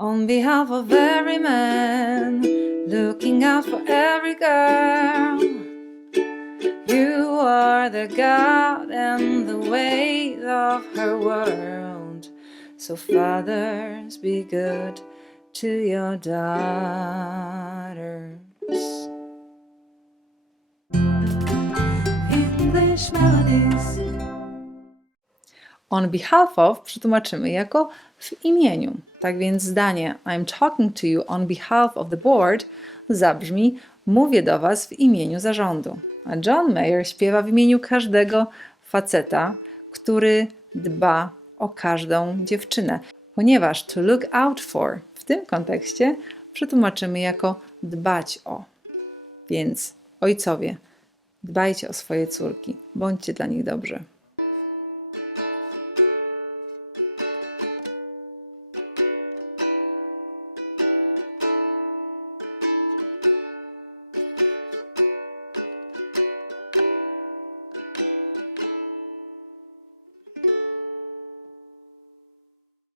On behalf of every man, looking out for every girl. You are the God and the weight of her world. So, fathers, be good to your daughters. English melodies. On behalf of przetłumaczymy jako w imieniu. Tak więc zdanie I'm talking to you on behalf of the board zabrzmi mówię do Was w imieniu zarządu. A John Mayer śpiewa w imieniu każdego faceta, który dba o każdą dziewczynę. Ponieważ to look out for w tym kontekście przetłumaczymy jako dbać o. Więc ojcowie, dbajcie o swoje córki, bądźcie dla nich dobrzy.